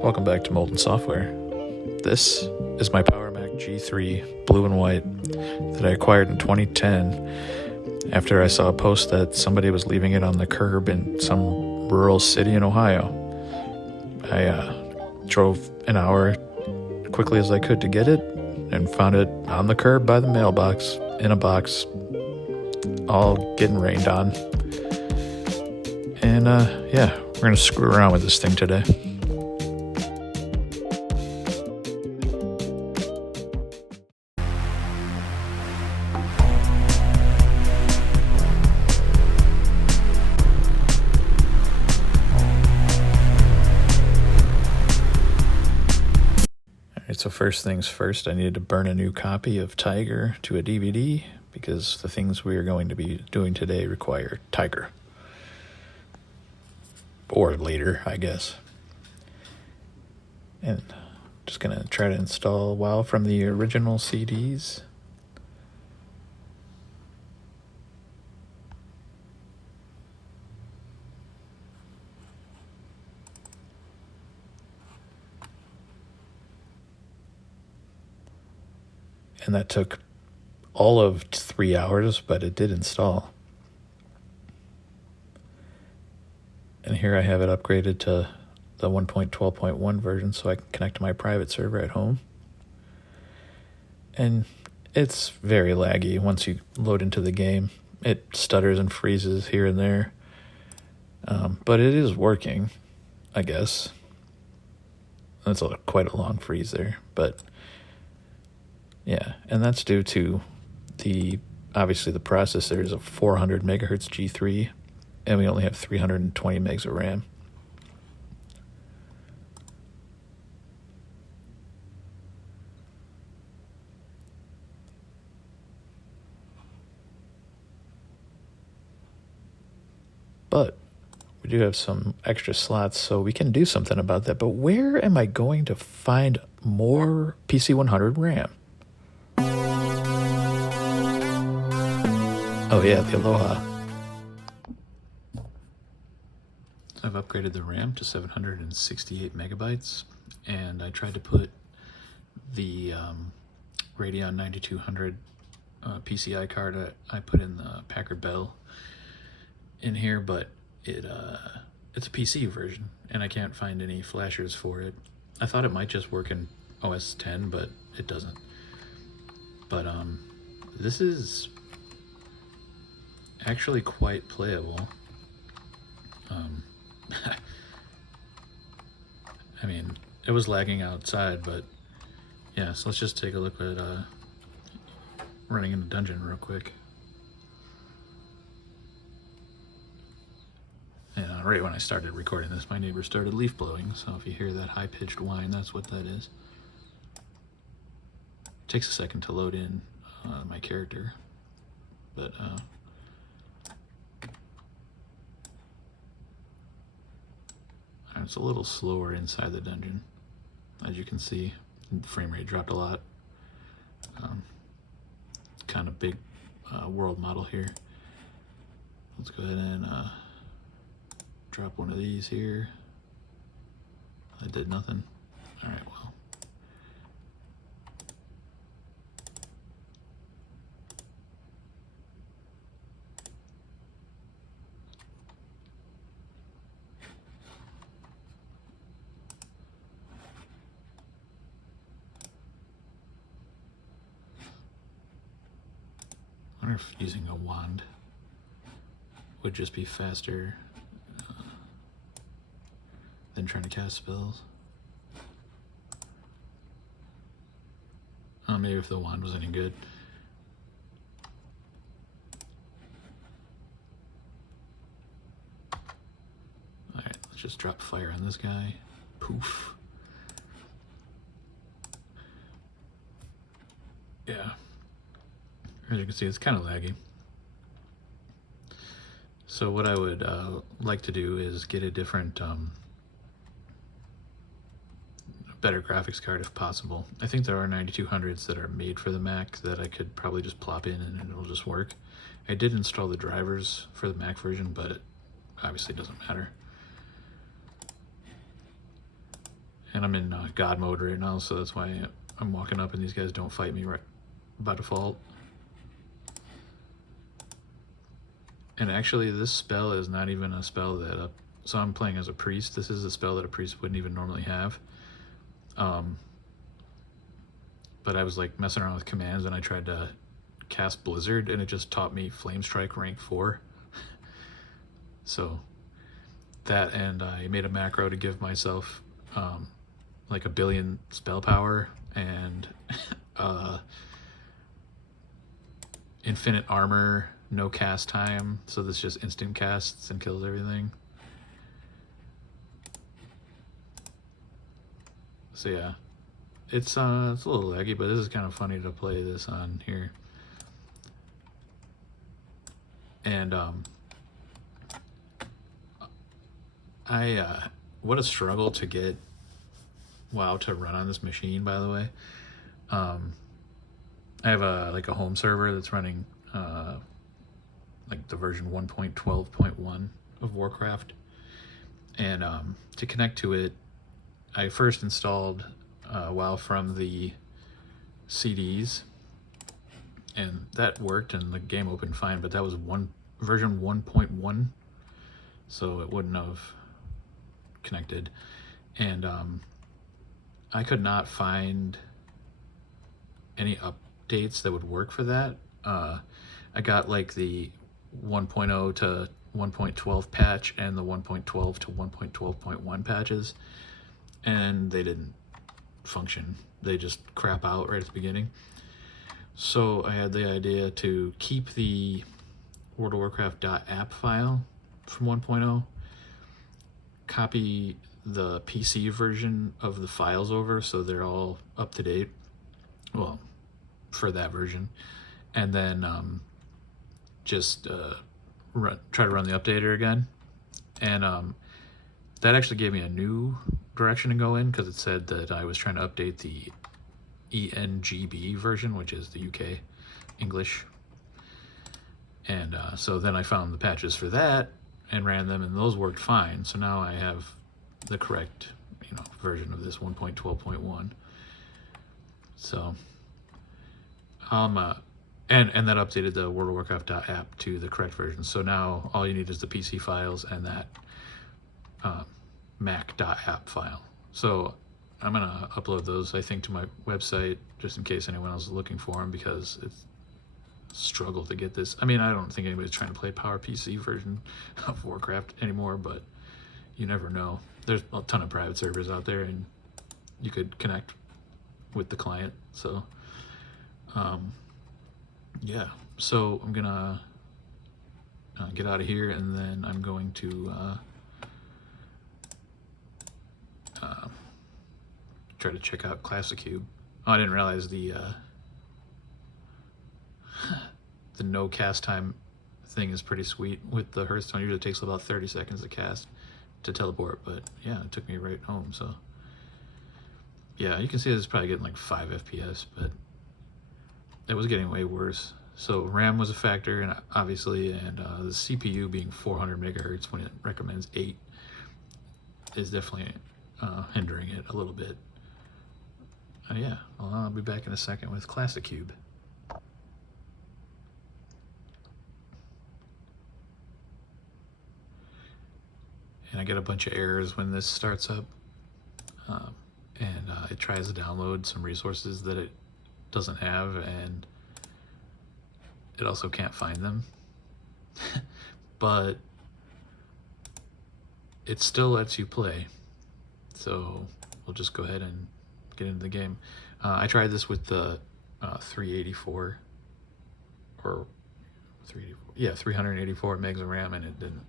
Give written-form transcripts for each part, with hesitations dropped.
Welcome back to Molten Software. This is my Power Mac G3 blue and white that I acquired in 2010 after I saw a post that somebody was leaving it on the curb in some rural city in Ohio. I drove an hour quickly as I could to get it and found it on the curb by the mailbox in a box, all getting rained on. And we're going to screw around with this thing today. So first things first, I needed to burn a new copy of Tiger to a DVD because the things we are going to be doing today require Tiger. Or later, I guess. And just going to try to install WoW from the original CDs. And that took all of 3 hours, but it did install. And here I have it upgraded to the 1.12.1 version so I can connect to my private server at home. And it's very laggy once you load into the game. It stutters and freezes here and there. But it is working, I guess. That's quite a long freeze there, but yeah, and that's due to obviously the processor is a 400 megahertz G3, and we only have 320 megs of RAM. But we do have some extra slots, so we can do something about that. But where am I going to find more PC100 RAM? Oh yeah, the Aloha. I've upgraded the RAM to 768 megabytes, and I tried to put the Radeon 9200 PCI card I put in the Packard Bell in here, but it's a PC version, and I can't find any flashers for it. I thought it might just work in OS 10, but it doesn't. But this is actually quite playable. I mean, it was lagging outside, but yeah, so let's just take a look at running in the dungeon real quick. And right when I started recording this, my neighbor started leaf blowing, so if you hear that high-pitched whine, that's what that is. It takes a second to load in my character, but it's a little slower inside the dungeon. As you can see, the frame rate dropped a lot. Kind of big world model here. Let's go ahead and drop one of these here. I did nothing. All right, well. I wonder if using a wand would just be faster than trying to cast spells. Maybe if the wand was any good. Alright, let's just drop fire on this guy. Poof. Yeah. As you can see, it's kind of laggy. So what I would like to do is get a different, better graphics card if possible. I think there are 9200s that are made for the Mac that I could probably just plop in and it'll just work. I did install the drivers for the Mac version, but it obviously doesn't matter. And I'm in God mode right now, so that's why I'm walking up and these guys don't fight me right by default. And actually this spell is not even a spell that so I'm playing as a priest. This is a spell that a priest wouldn't even normally have. But I was like messing around with commands and I tried to cast Blizzard and it just taught me Flame Strike rank 4. So that, and I made a macro to give myself like 1 billion spell power and infinite armor, no cast time, so this just instant casts and kills everything. So yeah, it's a little laggy, but this is kind of funny to play this on here. And what a struggle to get WoW to run on this machine, by the way. I have a home server that's running like the version 1.12.1 of Warcraft, and to connect to it, I first installed WoW from the CDs, and that worked, and the game opened fine. But that was version 1.1, so it wouldn't have connected, and I could not find any updates that would work for that. I got like the 1.0 to 1.12 patch and the 1.12 to 1.12.1 patches, and they didn't function. They just crap out right at the beginning. So I had the idea to keep the World of Warcraft .app file from 1.0, copy the PC version of the files over so they're all up to date, well, for that version, and then just try to run the updater again. And that actually gave me a new direction to go in, because it said that I was trying to update the ENGB version, which is the UK English. And so then I found the patches for that and ran them, and those worked fine. So now I have the correct, version of this 1.12.1. So and that updated the World of Warcraft app to the correct version. So now all you need is the PC files and that Mac.app file. So I'm gonna upload those, I think, to my website just in case anyone else is looking for them, because it's a struggle to get this. I mean, I don't think anybody's trying to play PowerPC version of Warcraft anymore, but you never know. There's a ton of private servers out there, and you could connect with the client. So yeah, so I'm gonna get out of here, and then I'm going to try to check out Classicube. Oh, I didn't realize the no cast time thing is pretty sweet with the Hearthstone. Usually it takes about 30 seconds to cast to teleport, but yeah, it took me right home. So yeah, you can see this is probably getting like 5 FPS, but it was getting way worse. So RAM was a factor, and obviously, and the CPU being 400 megahertz when it recommends 8 is definitely hindering it a little bit. Yeah, well, I'll be back in a second with Classicube. And I get a bunch of errors when this starts up, and it tries to download some resources that it doesn't have, and it also can't find them. But it still lets you play, so we'll just go ahead and get into the game. I tried this with the 384 or 384, yeah, 384 megs of RAM, and it didn't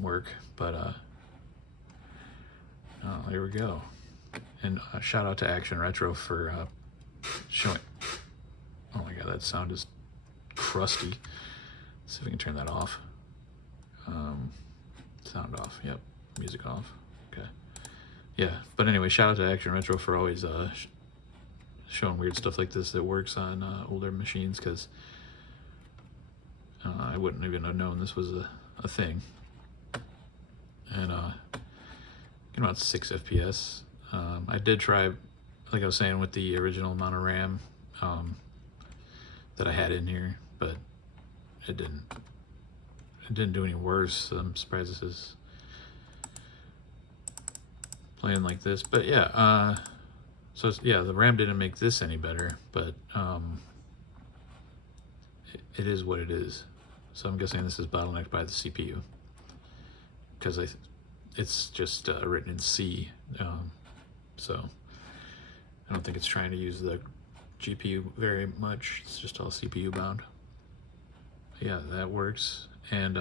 work. But here we go. And shout out to Action Retro for showing. Oh my god, that sound is crusty. Let's see if we can turn that off. Sound off. Yep. Music off. Okay. Yeah, but anyway, shout out to Action Retro for always showing weird stuff like this that works on older machines, because I wouldn't even have known this was a thing. And getting about 6 FPS. I did try, like I was saying, with the original amount of RAM that I had in here, but it didn't do any worse. So I'm surprised this is playing like this. But yeah, so yeah, the RAM didn't make this any better, but it is what it is. So I'm guessing this is bottlenecked by the CPU, because it's just written in C, so I don't think it's trying to use the GPU very much. It's just all CPU bound. Yeah, that works. And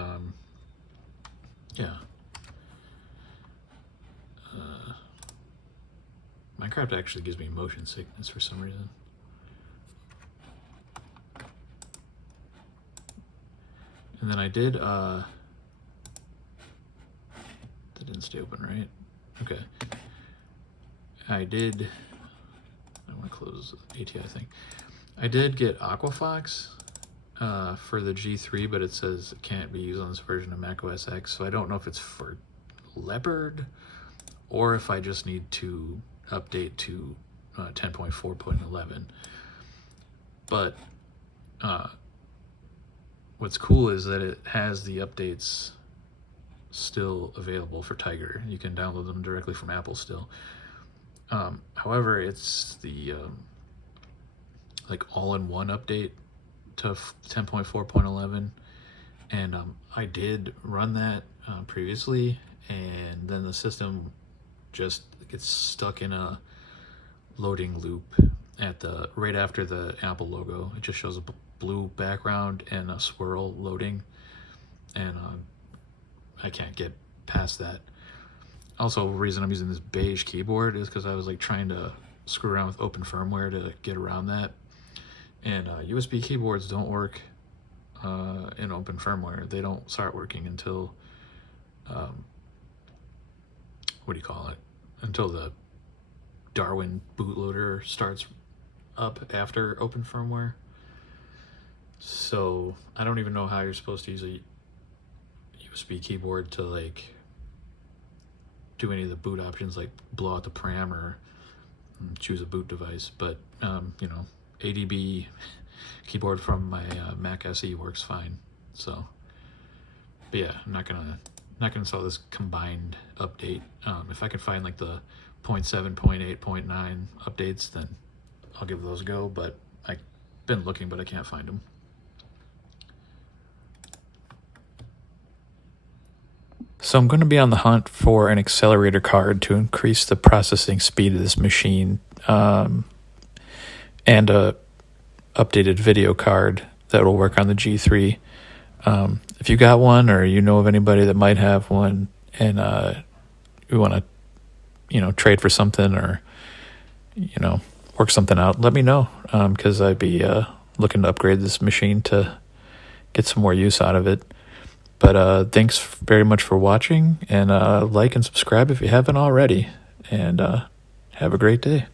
yeah, Minecraft actually gives me motion sickness for some reason. And then I did, that didn't stay open, right? Okay. I want to close ATI thing. I did get Aquafox for the G3, but it says it can't be used on this version of Mac OS X, so I don't know if it's for Leopard or if I just need to update to 10.4.11. But what's cool is that it has the updates still available for Tiger. You can download them directly from Apple still. However, it's the like all-in-one update to 10.4.11, and I did run that previously, and then the system just gets stuck in a loading loop at right after the Apple logo. It just shows a blue background and a swirl loading, and I can't get past that. Also, the reason I'm using this beige keyboard is because I was like trying to screw around with open firmware to get around that, and USB keyboards don't work in open firmware. They don't start working until what do you call it? Until the Darwin bootloader starts up after open firmware. So I don't even know how you're supposed to use a USB keyboard to like do any of the boot options, like blow out the param or choose a boot device. But you know, ADB keyboard from my Mac SE works fine. So, but yeah, I'm not gonna install this combined update. If I can find like the 0.7, 0.8, 0.9 updates, then I'll give those a go. But I've been looking, but I can't find them. So I'm going to be on the hunt for an accelerator card to increase the processing speed of this machine, and a updated video card that will work on the G3. If you got one, or you know of anybody that might have one, and you want to, you know, trade for something, or, you know, work something out, let me know, because I'd be looking to upgrade this machine to get some more use out of it. But thanks very much for watching, and like and subscribe if you haven't already, and have a great day.